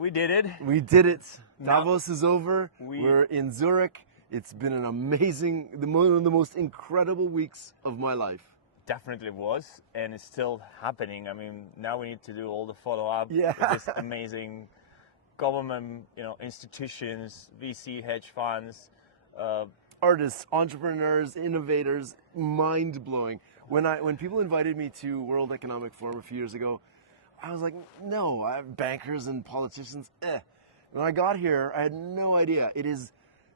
We did it. We did it. Now- Davos is over. We're in Zurich. It's been an amazing, one of the most incredible weeks of my life. Definitely was, and it's still happening. I mean, now we need to do all the follow-up Yeah. with this amazing government, institutions, VC, hedge funds. Artists, entrepreneurs, innovators, mind-blowing. When people invited me to World Economic Forum a few years ago, I was like, no, I have bankers and politicians. When I got here, I had no idea. It is,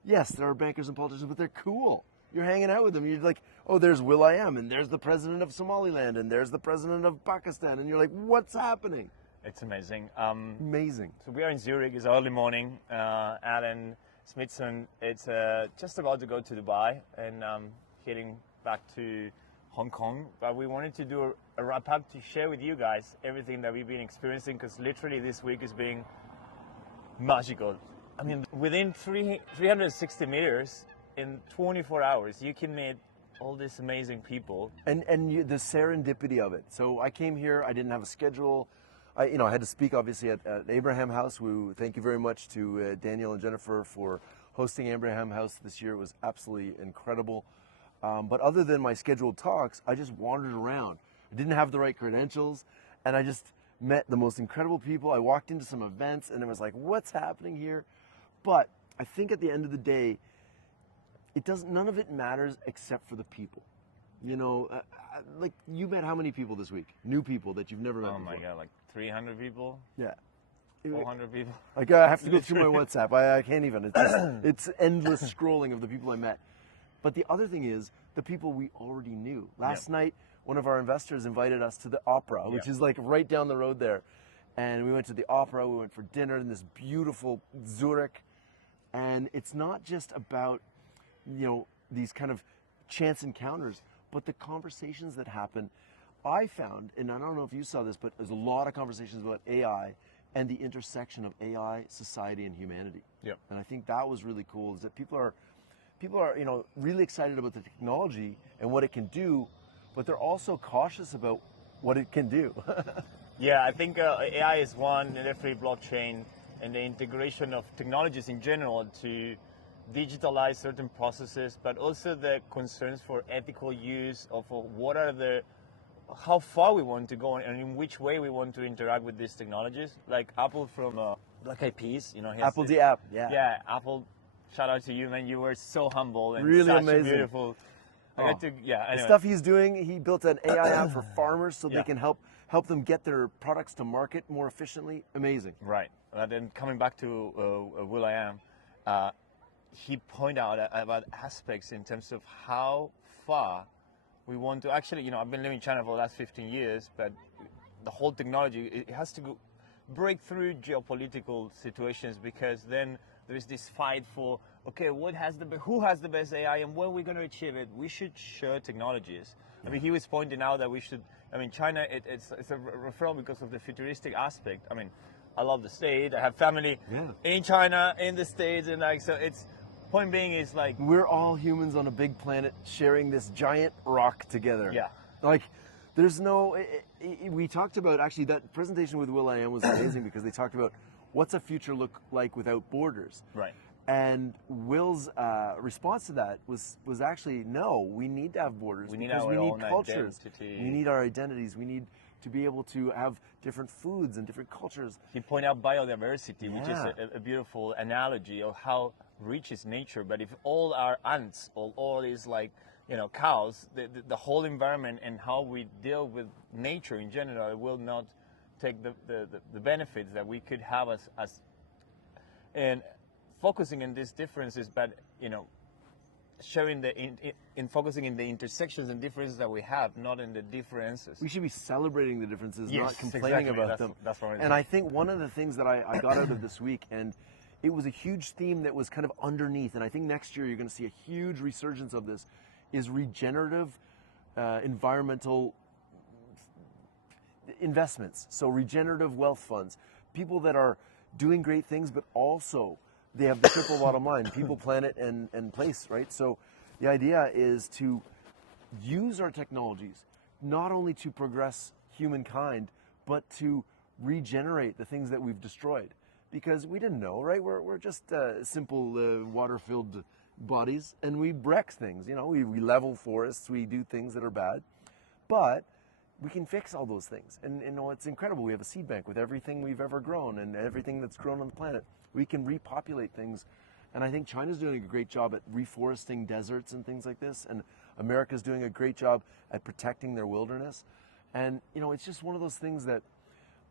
yes, there are bankers and politicians, but they're cool. You're hanging out with them. You're like, oh, there's Will.i.am, and there's the president of Somaliland, and there's the president of Pakistan, and you're like, what's happening? It's amazing. Amazing. So we are in Zurich. It's early morning. Alan Smithson, it's just about to go to Dubai and heading back to Hong Kong. But we wanted to do a wrap-up to share with you guys everything that we've been experiencing, because literally this week is being magical. I mean, within 360 meters, in 24 hours, you can meet all these amazing people. And the serendipity of it. So I came here, I didn't have a schedule. I had to speak obviously at Abraham House. Thank you very much to Daniel and Jennifer for hosting Abraham House this year. It was absolutely incredible. But other than my scheduled talks, I just wandered around. I didn't have the right credentials, and I just met the most incredible people. I walked into some events, and it was like, what's happening here? But I think at the end of the day, none of it matters except for the people. Like you met how many people this week? New people that you've never met before? Oh my God, like 300 people? Yeah. 400 people? Like I have to go through my WhatsApp. I can't even. It's endless scrolling of the people I met. But the other thing is the people we already knew. Last night, one of our investors invited us to the opera, which is like right down the road there. And we went to the opera, we went for dinner in this beautiful Zurich. And it's not just about, these kind of chance encounters, but the conversations that happen. I found, and I don't know if you saw this, but there's a lot of conversations about AI and the intersection of AI, society, and humanity. Yep. And I think that was really cool, is that people are really excited about the technology and what it can do, but they're also cautious about what it can do. Yeah, I think AI is one, and definitely blockchain, and the integration of technologies in general to digitalize certain processes, but also the concerns for ethical use of how far we want to go and in which way we want to interact with these technologies. Like Apple from Black Eyed Peas, Apple the app, Yeah, Apple. Shout out to you, man. You were so humble and really such amazing. A beautiful. Anyway. The stuff he's doing, he built an AI app for farmers so Yeah. they can help them get their products to market more efficiently. Amazing. Right. Then coming back to Will.i.am, he pointed out about aspects in terms of how far we want to actually, I've been living in China for the last 15 years, but the whole technology, it has to break through geopolitical situations, because then there is this fight for, okay, who has the best AI and when we're going to achieve it? We should share technologies. I mean, he was pointing out that China, it's a referral because of the futuristic aspect. I mean, I love the States. I have family in China, in the States, and so it's, point being is like, we're all humans on a big planet sharing this giant rock together. Yeah. Like, there's no, we talked about, actually, that presentation with Will.i.am was amazing because they talked about what's a future look like without borders. Right. And Will's response to that was actually, no, we need to have borders. We need because our we need own cultures. identity. We need our identities. We need to be able to have different foods and different cultures. He pointed out biodiversity, which is a beautiful analogy of how rich is nature. But if all our ants, all these cows, the whole environment and how we deal with nature in general will not take the benefits that we could have as and focusing in these differences, but showing in focusing in the intersections and differences that we have, not in the differences. We should be celebrating the differences, Yes, not complaining exactly. about them. That's what and I think one of the things that I got out of this week, and it was a huge theme that was kind of underneath, and I think next year you're going to see a huge resurgence of this, is regenerative environmental investments. So regenerative wealth funds, people that are doing great things, but also they have the triple bottom line, people, planet, and place, right? So the idea is to use our technologies not only to progress humankind, but to regenerate the things that we've destroyed. because we didn't know, right? We're just simple water-filled bodies, and we wreck things. You know, we level forests, we do things that are bad, but we can fix all those things. And you know, it's incredible. We have a seed bank with everything we've ever grown and everything that's grown on the planet. We can repopulate things. And I think China's doing a great job at reforesting deserts and things like this. And America's doing a great job at protecting their wilderness. And, you know, it's just one of those things that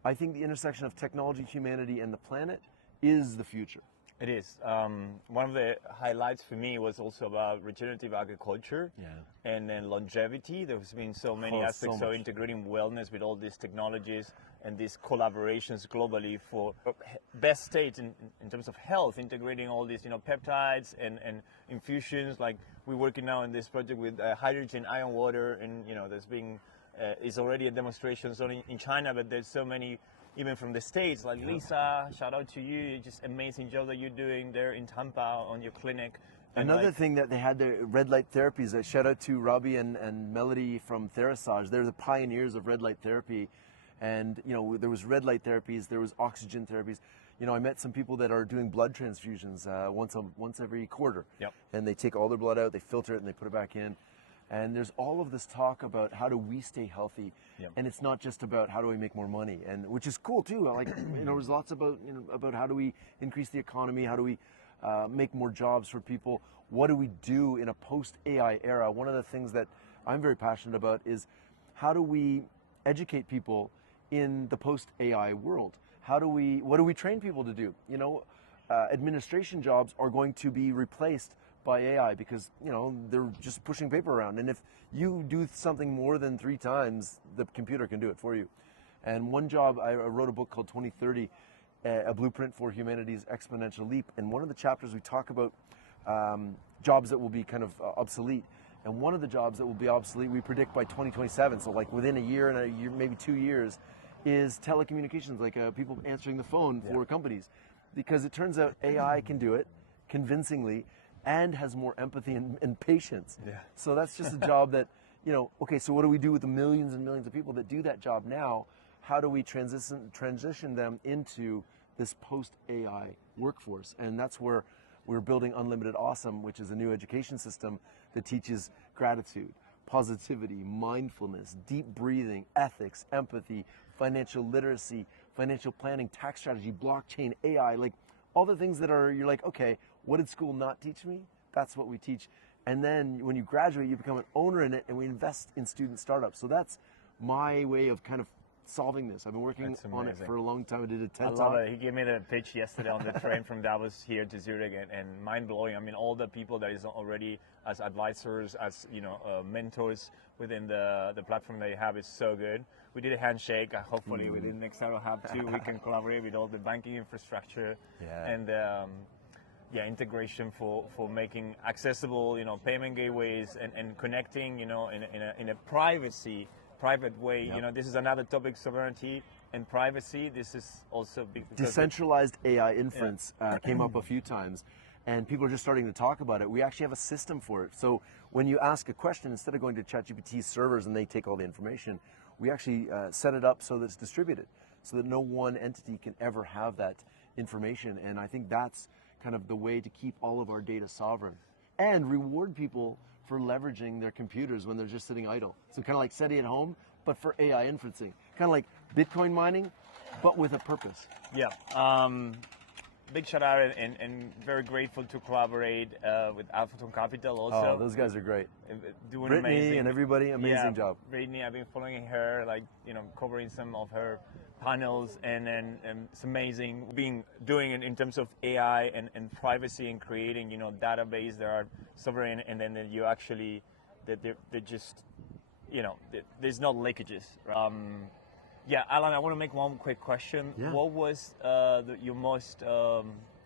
I think the intersection of technology, humanity, and the planet is the future. It is. One of the highlights for me was also about regenerative agriculture and then longevity. There's been so many aspects, so integrating wellness with all these technologies and these collaborations globally for best state in terms of health, integrating all these, you know, peptides and infusions. Like we're working now in this project with hydrogen ion water, and you know, there's been is already a demonstration only in China, but there's so many even from the States, like Lisa, shout out to you. Just amazing job that you're doing there in Tampa on your clinic. And another thing that they had, the red light therapies, shout out to Robbie and Melody from Therasage. They're the pioneers of red light therapy. And, you know, there was red light therapies, there was oxygen therapies. You know, I met some people that are doing blood transfusions once every quarter. Yep. And they take all their blood out, they filter it, and they put it back in. And there's all of this talk about how do we stay healthy, and it's not just about how do we make more money, and which is cool too. Like, you know, there's lots about, you know, about how do we increase the economy, how do we make more jobs for people, what do we do in a post-AI era. One of the things that I'm very passionate about is how do we educate people in the post-AI world? What do we train people to do? You know, administration jobs are going to be replaced by AI because, you know, they're just pushing paper around. And if you do something more than 3 times, the computer can do it for you. And one job, I wrote a book called 2030, A Blueprint for Humanity's Exponential Leap. And one of the chapters we talk about jobs that will be kind of obsolete. And one of the jobs that will be obsolete, we predict by 2027, so like within a year and a year, maybe 2 years, is telecommunications, like people answering the phone for companies. Because it turns out AI can do it convincingly and has more empathy and patience. So that's just a job that, you know, okay, so what do we do with the millions and millions of people that do that job now? How do we transition them into this post-AI workforce? And that's where we're building Unlimited Awesome, which is a new education system that teaches gratitude, positivity, mindfulness, deep breathing, ethics, empathy, financial literacy, financial planning, tax strategy, blockchain, AI, like all the things that are, you're like, okay, what did school not teach me? That's what we teach. And then when you graduate, you become an owner in it, and we invest in student startups. So that's my way of kind of solving this. I've been working on it for a long time. I did a TED Talk. I love it. He gave me the pitch yesterday on the train from Davos here to Zurich, and mind-blowing. I mean, all the people that is already as advisors, as, you know, mentors within the platform that you have is so good. We did a handshake. Hopefully within the next time we'll have 2, we can collaborate with all the banking infrastructure and integration for making accessible, you know, payment gateways and connecting, you know, in a private way. You know, this is another topic, sovereignty and privacy. This is also big. Decentralized AI inference came up a few times, and people are just starting to talk about it. We actually have a system for it. So when you ask a question, instead of going to ChatGPT servers and they take all the information, we actually set it up so that it's distributed, so that no one entity can ever have that information. And I think that's kind of the way to keep all of our data sovereign and reward people for leveraging their computers when they're just sitting idle. So kind of like SETI at home, but for AI inferencing. Kind of like Bitcoin mining, but with a purpose. Yeah. Big shout out and very grateful to collaborate with Alphaton Capital also. Oh, those guys are great. Doing Brittany amazing. And everybody, amazing job. Brittany, I've been following her, like, you know, covering some of her panels, and it's amazing doing it in terms of AI and privacy and creating, you know, database that are sovereign, and then you actually, they're just, you know, there's no leakages. Yeah, Alan, I want to make one quick question. Yeah. What was your most,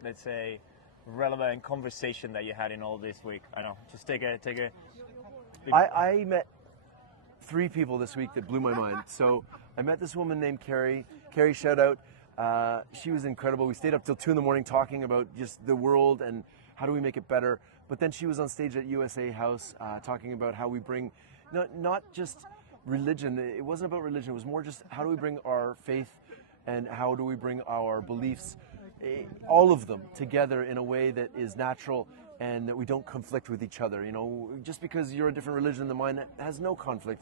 let's say, relevant conversation that you had in all this week? I know, just take a. I met 3 people this week that blew my mind. So I met this woman named Carrie. Carrie, shout out. She was incredible. We stayed up till 2 in the morning talking about just the world and how do we make it better. But then she was on stage at USA House talking about how we bring, not just religion. It wasn't about religion. It was more just how do we bring our faith and how do we bring our beliefs all of them together in a way that is natural and that we don't conflict with each other. Just because you're a different religion than mine has no conflict.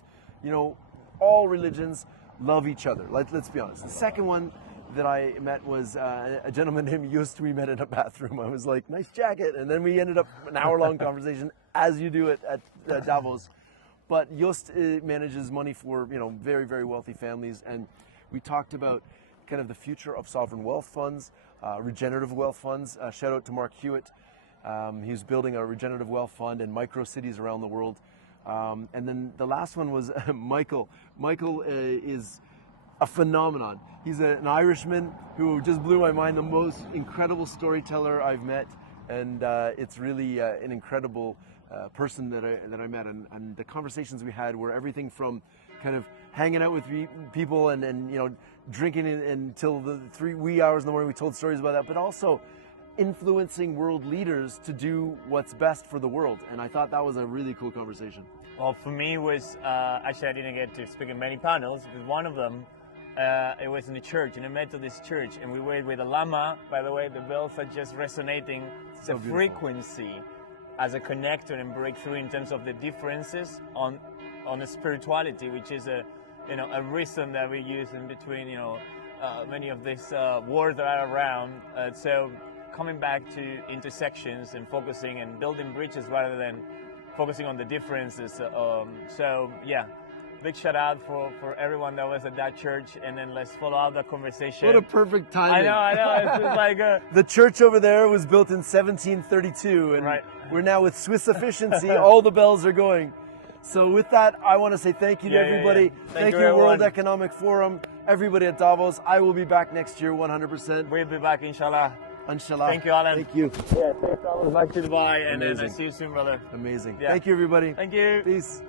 All religions love each other. Let's be honest. The second one that I met was a gentleman named Just. We met in a bathroom. I was like, nice jacket. And then we ended up an hour-long conversation, as you do at Davos. But Just manages money for very, very wealthy families. And we talked about kind of the future of sovereign wealth funds, regenerative wealth funds. Shout out to Mark Hewitt. He's building a regenerative wealth fund in micro cities around the world. And then the last one was Michael. Michael is a phenomenon. He's an Irishman who just blew my mind, the most incredible storyteller I've met. And it's really an incredible person that I met. And the conversations we had were everything from kind of hanging out with people and drinking until the wee hours in the morning. We told stories about that, but also influencing world leaders to do what's best for the world. And I thought that was a really cool conversation. Well, for me, it was actually I didn't get to speak in many panels, but one of them, it was in a church, in a Methodist church, and we were with a lama. By the way, the bells are just resonating. It's a frequency as a connector and breakthrough in terms of the differences on the spirituality, which is a rhythm that we use in between many of these words that are around. So coming back to intersections and focusing and building bridges rather than focusing on the differences. So yeah, big shout out for everyone that was at that church, and then let's follow up the conversation. What a perfect timing. I know. It's just like the church over there was built in 1732, and right. We're now with Swiss efficiency. All the bells are going. So with that, I want to say thank you to everybody. Yeah. Thank you, World Economic Forum, everybody at Davos. I will be back next year, 100%. We'll be back, inshallah. Inshallah. Thank you, Alan. Thank you. Yeah, thanks, Alan. Back to Dubai, and then I'll see you soon, brother. Amazing. Yeah. Thank you, everybody. Thank you. Peace.